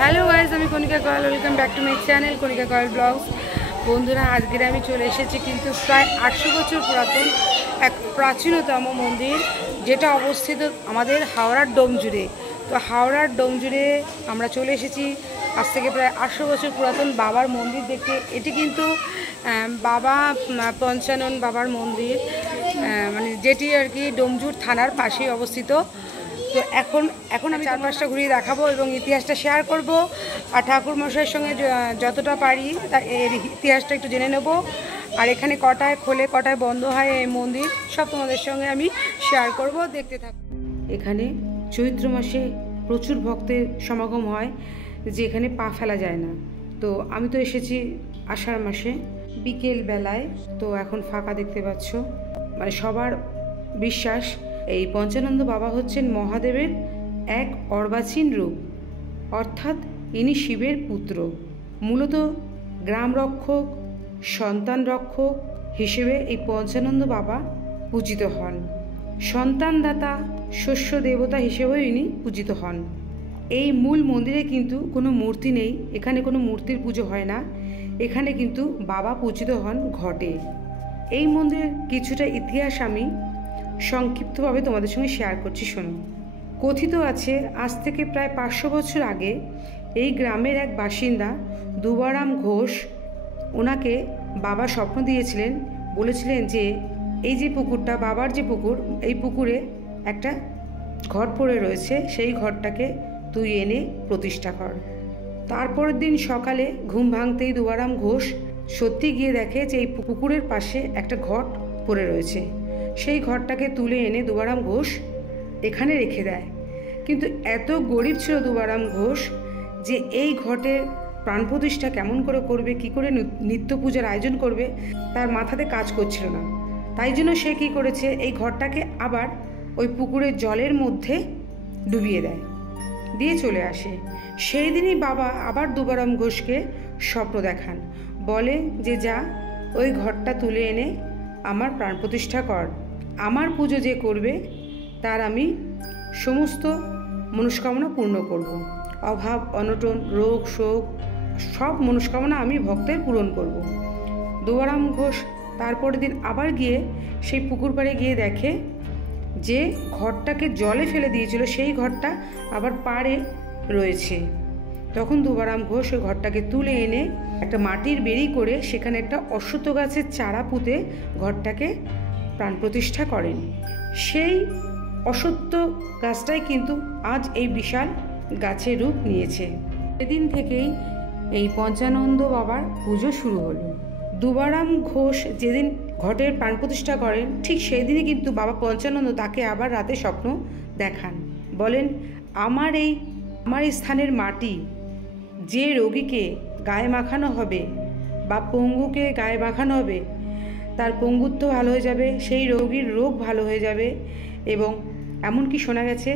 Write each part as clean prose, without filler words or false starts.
Hello guys, আমি Kanika Koyal. Welcome back to my channel Kanika Koyal vlogs. বন্ধুরা, আজকের আমি চলে এসেছি কিন্তু প্রায় 800 বছর পুরাতন এক প্রাচীনতম মন্দির, যেটা অবস্থিত আমাদের হাওড়ার ডোমজুড়ে। তো হাওড়ার ডোমজুড়ে আমরা চলে এসেছি আজ থেকে প্রায় 800 বছর পুরাতন বাবার মন্দির দেখতে। এটি কিন্তু বাবা পঞ্চানন বাবার মন্দির, মানে যেটি আর কি ডোমজুর থানার পাশেই অবস্থিত। তো এখন আমি চারপাশটা ঘুরিয়ে দেখাবো এবং ইতিহাসটা শেয়ার করব, আর ঠাকুর মশাইয়ের সঙ্গে যতটা পারি তার এর ইতিহাসটা একটু জেনে নেব। আর এখানে কটায় খোলে কটায় বন্ধ হয় এই মন্দির, সব তোমাদের সঙ্গে আমি শেয়ার করব, দেখতে থাকো। এখানে চৈত্র মাসে প্রচুর ভক্তের সমাগম হয়, যে এখানে পা ফেলা যায় না। তো আমি তো এসেছি আষাঢ় মাসে বিকেল বেলায়, তো এখন ফাঁকা দেখতে পাচ্ছ। মানে সবার বিশ্বাস এই পঞ্চানন্দ বাবা হচ্ছেন মহাদেবের এক অর্বাচীন রূপ, অর্থাৎ ইনি শিবের পুত্র। মূলত গ্রাম রক্ষক, সন্তান রক্ষক হিসেবে এই পঞ্চানন্দ বাবা পূজিত হন। সন্তানদাতা, শস্য দেবতা হিসেবেও ইনি পূজিত হন। এই মূল মন্দিরে কিন্তু কোনো মূর্তি নেই, এখানে কোনো মূর্তির পুজো হয় না। এখানে কিন্তু বাবা পূজিত হন ঘটে। এই মন্দিরের কিছুটা ইতিহাস আমি সংক্ষিপ্তভাবে তোমাদের সঙ্গে শেয়ার করছি, শোনো। কথিত আছে আজ থেকে প্রায় 500 বছর আগে এই গ্রামের এক বাসিন্দা দুবারাম ঘোষ, ওনাকে বাবা স্বপ্ন দিয়েছিলেন, বলেছিলেন যে এই যে পুকুরটা, বাবার যে পুকুর, এই পুকুরে একটা ঘর পড়ে রয়েছে, সেই ঘরটাকে তুই এনে প্রতিষ্ঠা কর। তারপরের দিন সকালে ঘুম ভাঙতেই দুবারাম ঘোষ সত্যি গিয়ে দেখে যে এই পুকুরের পাশে একটা ঘট পড়ে রয়েছে। সেই ঘরটাকে তুলে এনে দুবারাম ঘোষ এখানে রেখে দেয়। কিন্তু এত গরিব ছিল দুবারাম ঘোষ যে এই ঘটের প্রাণ প্রতিষ্ঠা কেমন করে করবে, কি করে নিত্য পূজার আয়োজন করবে, তার মাথাতে কাজ করছিল না। তাই জন্য সে কী করেছে, এই ঘরটাকে আবার ওই পুকুরের জলের মধ্যে ডুবিয়ে দেয়, দিয়ে চলে আসে। সেই দিনই বাবা আবার দুবারাম ঘোষকে স্বপ্ন দেখান, বলে যে যা ওই ঘরটা তুলে এনে আমার প্রাণ প্রতিষ্ঠা কর। আমার পুজো যে করবে তার আমি সমস্ত মনস্কামনা পূর্ণ করব। অভাব অনটন, রোগ শোক, সব মনস্কামনা আমি ভক্তের পূরণ করব। দুবারাম ঘোষ তারপরের দিন আবার গিয়ে সেই পুকুর পাড়ে গিয়ে দেখে যে ঘরটাকে জলে ফেলে দিয়েছিল, সেই ঘরটা আবার পাড়ে রয়েছে। তখন দুবারাম ঘোষ ওই ঘরটাকে তুলে এনে একটা মাটির বেড়ি করে সেখানে একটা অশ্বত্থ গাছের চারা পুঁতে ঘরটাকে প্রাণ প্রতিষ্ঠা করেন। সেই অশ্বত্থ গাছটাই কিন্তু আজ এই বিশাল গাছের রূপ নিয়েছে। সেদিন থেকেই এই পঞ্চানন্দ বাবার পুজো শুরু হলো। দুবারাম ঘোষ যেদিন ঘটের প্রাণ প্রতিষ্ঠা করেন, ঠিক সেই দিনই কিন্তু বাবা পঞ্চানন্দ তাকে আবার রাতে স্বপ্ন দেখান, বলেন আমার এই স্থানের মাটি যে রোগীকে গায়ে মাখানো হবে বা পঙ্গুকে গায়ে মাখানো হবে, তার পঙ্গুত্ব ভালো হয়ে যাবে, সেই রোগীর রোগ ভালো হয়ে যাবে। এবং এমনকি শোনা গেছে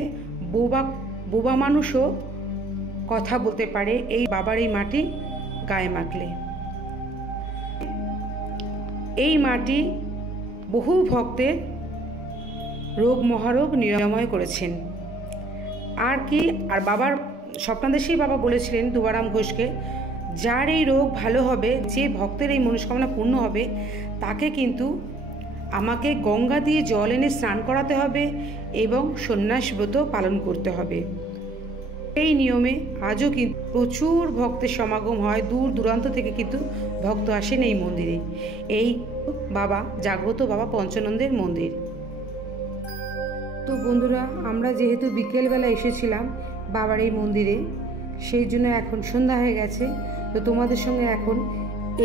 বোবা মানুষও কথা বলতে পারে এই বাবার এই মাটি গায়ে মাখলে। এই মাটি বহু ভক্তের রোগ মহারোগ নিরাময় করেছেন। আর বাবার স্বপ্নাদেশেই বাবা বলেছিলেন দুবারাম ঘোষকে, যার এই রোগ ভালো হবে, যে ভক্তের এই মনস্কামনা পূর্ণ হবে, তাকে কিন্তু আমাকে গঙ্গা দিয়ে জল এনে স্নান করাতে হবে এবং সন্ন্যাস ব্রত পালন করতে হবে। এই নিয়মে আজও কিন্তু প্রচুর ভক্তের সমাগম হয়, দূর দূরান্ত থেকে কিন্তু ভক্ত আসেন এই মন্দিরে। এই বাবা জাগ্রত বাবা পঞ্চানন্দের মন্দির। তো বন্ধুরা, আমরা যেহেতু বিকেলবেলা এসেছিলাম বাবার এই মন্দিরে, সেই জন্য এখন সন্ধ্যা হয়ে গেছে। তো তোমাদের সঙ্গে এখন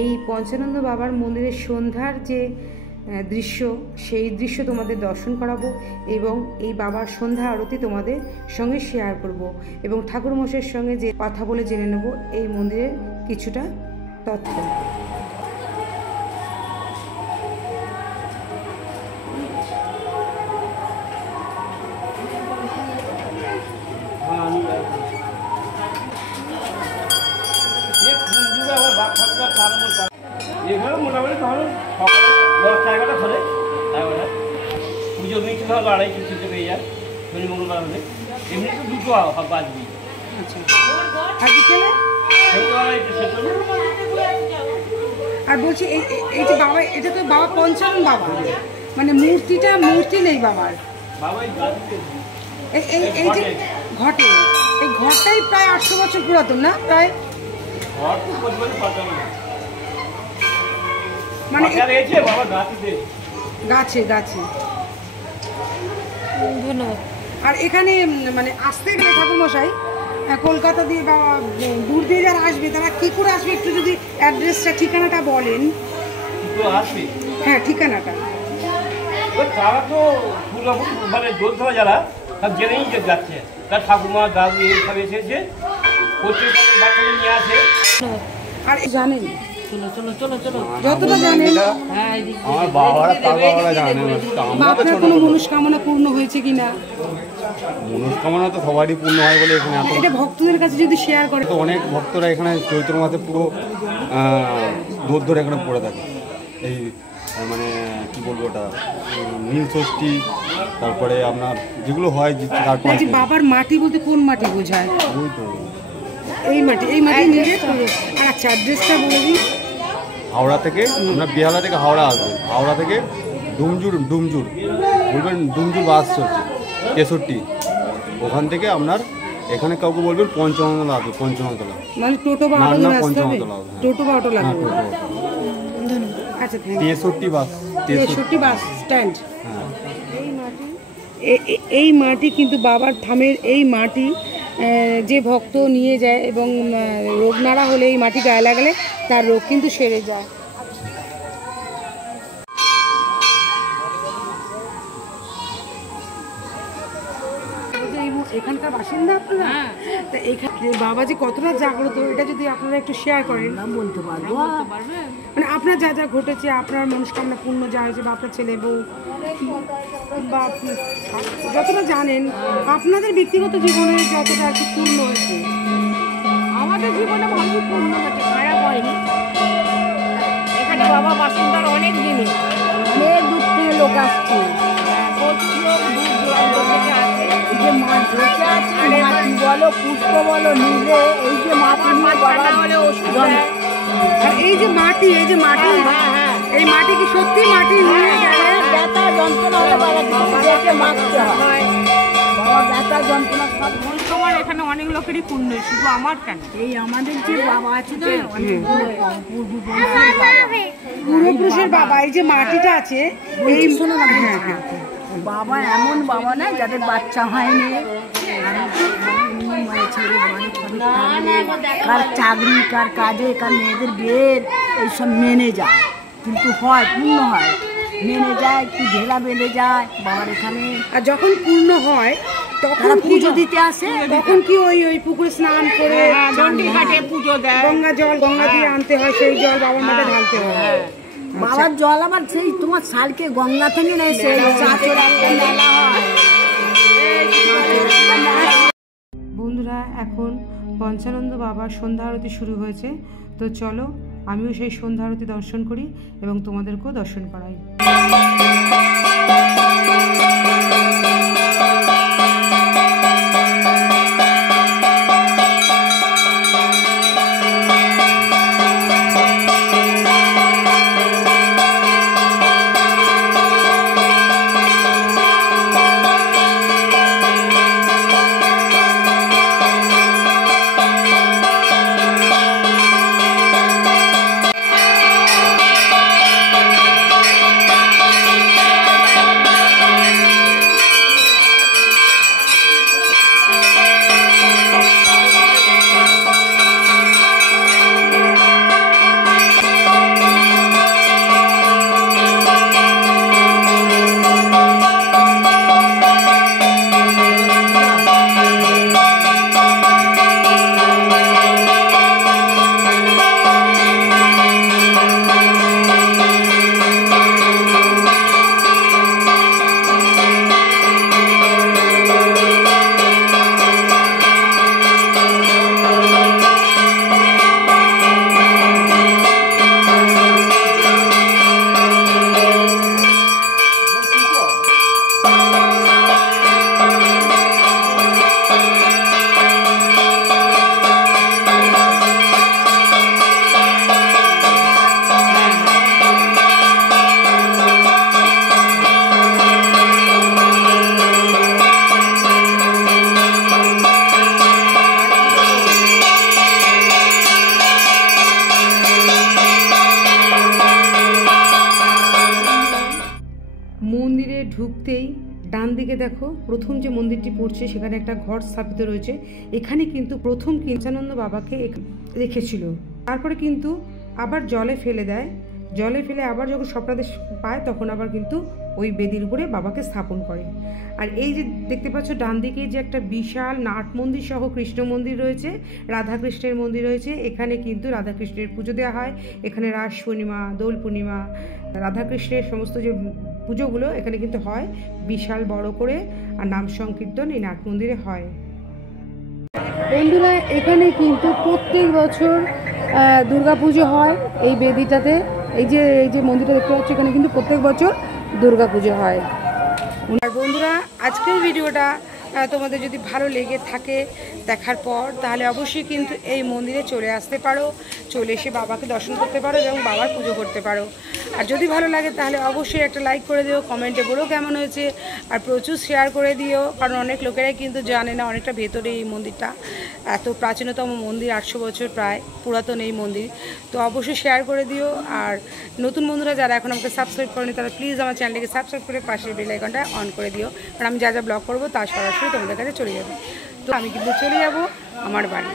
এই পঞ্চানন্দ বাবার মন্দিরের সন্ধ্যার যে দৃশ্য, সেই দৃশ্য তোমাদের দর্শন করাবো এবং এই বাবার সন্ধ্যা আরতি তোমাদের সঙ্গে শেয়ার করব এবং ঠাকুরমশাইয়ের সঙ্গে যে কথা বলে জেনে নেব এই মন্দিরের কিছুটা তথ্য। এখানে মোটামুটি ধরুন সকাল 10-11টা ধরে পুজো মিছিল হবে, 2:30-3 পেয়ে যায় শনি মঙ্গলবার হলে। এমনি তো 2টো বাজবি। আর আর বলছি এই যে বাবা, এটা তো বাবা পঞ্চানন বাবা, মানে মূর্তি নেই বাবার। এই যে ঘটে, এই ঘরটাই প্রায় 800 বছর পুরাতন না? প্রায় মানে গাছে গাছে। ধন্যবাদ। আর এখানে মানে আসতে গেলে ঠাকুরমশাই কলকাতা দিয়ে বা দূর দিয়ে যারা আসবে তারা কি করে আসবে, একটু যদি অ্যাড্রেসটা ঠিকানাটা বলেন। হ্যাঁ, ঠিকানাটা। তারা তো মানে যোদ্ধা যারা সব জেনেই যাচ্ছে, তার ঠাকুমা দাদু এইসব এসেছে, প্রত্যেক বাচ্চাদের নিয়ে আসে। আর জানেন যতটা জানেন আমার বাবারা জানেন আপনার কোনো মনস্কামনা পূর্ণ হয়েছে কিনা? মনস্কামনা তো সবারই পূর্ণ হয় বলে এখানে এটা ভক্তদের কাছে যদি শেয়ার করে। তো অনেক ভক্তরা এখানে চৈত্র মাসে পুরো দোর ধরে এখানে পড়ে থাকে। এই মানে কি বলবো ওটা, নীল ষষ্ঠী, তারপরে আপনার যেগুলো হয় বাবার মাটি বলতে কোন মাটি বোঝায়? ওই তো এই মাটি নিয়ে। আচ্ছা, অ্যাড্রেসটা বলে দিন। হাওড়া থেকে আপনার বেহালা থেকে হাওড়া আসবেন, হাওড়া থেকে ডুমজুর বলবেন ডুমজুর বাস চলছে 63, ওখান থেকে আপনার এখানে কাউকে বলবেন পঞ্চমতলা আসবে, পঞ্চমতলা মানে টোটো বা অটো ধরে আসতে হবে? পঞ্চমতলা, টোটো বা অটো লাগবে। আচ্ছা, 63 বাস, 63 বাস স্ট্যান্ড। এই মাটি কিন্তু বাবার ধামের এই মাটি যে ভক্ত নিয়ে যায় এবং রোগ নাড়া হলে এই মাটি গায়ে লাগালে তার রোগ কিন্তু সেরে যায়। এখানকার বাসিন্দা আপনারা? তা এখানে বাবা যে কতটা জাগ্রত, এটা যদি আপনারা একটু শেয়ার করেন। বলতে পারবো, মানে আপনার যা যা ঘটেছে, আপনার মনস্কামনা পূর্ণ যা হয়েছে, বা আপনার ছেলে বউ বা যতটা জানেন আপনাদের ব্যক্তিগত জীবনে যতটা আর কি পূর্ণ হয়েছে। আমাদের জীবনে ভালোই পূর্ণ হয়েছে, খারাপ হয়নি। এখানে বাবা বাসিন্দার অনেক দিনে অনেক দূর থেকে লোক আসছে, প্রচুর লোক দূর দূরান্ত থেকে আসে। এই যে মা বসে আছে, মাটি বলো পুষ্প বলো নিজে, এই যে মাটি নিয়ে বাবা হলে ওষুধ দেয়। আর এই যে মাটি এই মাটি কি সত্যি মাটি নিয়ে গেলে ব্যথা যন্ত্রণা হলে বাবা দেখে মাখতে হয়। বাবা ব্যথা যন্ত্রণা সব তোমার এখানে অনেক লোকেরই পুণ্য, শুধু আমার কেন, এই আমাদের যে বাবা আছে যে পূর্বপুরুষের বাবা, এই যে মাটিটা আছে এই বাবা এমন বাবা না যাদের বাচ্চা হয়নি, কার চাকরি, কার কাজে, কার মেয়েদের বিয়ের এইসব মেনে যায়, কিন্তু হয় পূর্ণ হয়, মেনে যায়, একটু ঢেলা বেঁধে যায় বাবার এখানে। আর যখন পূর্ণ হয় তখন পুজো দিতে আসে, তখন কি ওই পুকুরে স্নান করে চণ্ডী ঘাটে পুজো দেয়, গঙ্গা দিয়ে আনতে হয়, সেই জল বাবার মাঠে ঢালতে হয়। বাবার জল আবার সেই তোমার সালকে গঙ্গা থেকে নেই, সেই চাঁচর একটা মেলা হয়। বন্ধুরা, এখন পঞ্চানন্দ বাবার সন্ধ্যা আরতি শুরু হয়েছে, তো চলো আমিও সেই সন্ধ্যা আরতি দর্শন করি এবং তোমাদেরকেও দর্শন করাই। ঢুকতেই ডান দিকে দেখো প্রথম যে মন্দিরটি পড়ছে সেখানে একটা ঘর স্থাপিত রয়েছে। এখানে কিন্তু প্রথম কিঞ্চানন্দ বাবাকে রেখেছিল, তারপরে কিন্তু আবার জলে ফেলে দেয়। জলে ফেলে আবার যখন স্বপ্নাদেশ পায় তখন আবার কিন্তু ওই বেদির উপরে বাবাকে স্থাপন করে। আর এই যে দেখতে পাচ্ছ ডান দিকে যে একটা বিশাল নাট মন্দির সহ কৃষ্ণ মন্দির রয়েছে, রাধাকৃষ্ণের মন্দির রয়েছে। এখানে কিন্তু রাধাকৃষ্ণের পুজো দেওয়া হয়। এখানে রাস পূর্ণিমা, দোল পূর্ণিমা, রাধাকৃষ্ণের সমস্ত যে পুজোগুলো এখানে কিন্তু হয় বিশাল বড় করে। আর নাম সংকীর্তন এই নাট মন্দিরে হয়। বন্ধুরা এখানে কিন্তু প্রত্যেক বছর দুর্গাপুজো হয় এই বেদিটাতে। এই যে মন্দিরটা দেখতে পাচ্ছ এখানে কিন্তু প্রত্যেক বছর দুর্গাপুজো হয়। আর বন্ধুরা আজকের ভিডিওটা তোমাদের যদি ভালো লেগে থাকে দেখার পর, তাহলে অবশ্যই কিন্তু এই মন্দিরে চলে আসতে পারো, চলে এসে বাবাকে দর্শন করতে পারো এবং বাবার পুজো করতে পারো। আর যদি ভালো লাগে তাহলে অবশ্যই একটা লাইক করে দিও, কমেন্টে বলো কেমন হয়েছে, আর প্রচুর শেয়ার করে দিও, কারণ অনেক লোকেরাই কিন্তু জানে না অনেকটা ভেতরে এই মন্দিরটা। এত প্রাচীনতম মন্দির, 800 বছর প্রায় পুরাতন এই মন্দির। তো অবশ্যই শেয়ার করে দিও। আর নতুন বন্ধুরা যারা এখন আমাকে সাবস্ক্রাইব করেনি তারা প্লিজ আমার চ্যানেলটিকে সাবস্ক্রাইব করে পাশের বেল আইকনটা অন করে দিও, কারণ আমি যা যা ব্লগ করবো তা সরাসরি তোমাদের কাছে চলে যাবে। তো আমি কিন্তু চলে যাব আমার বাড়ি।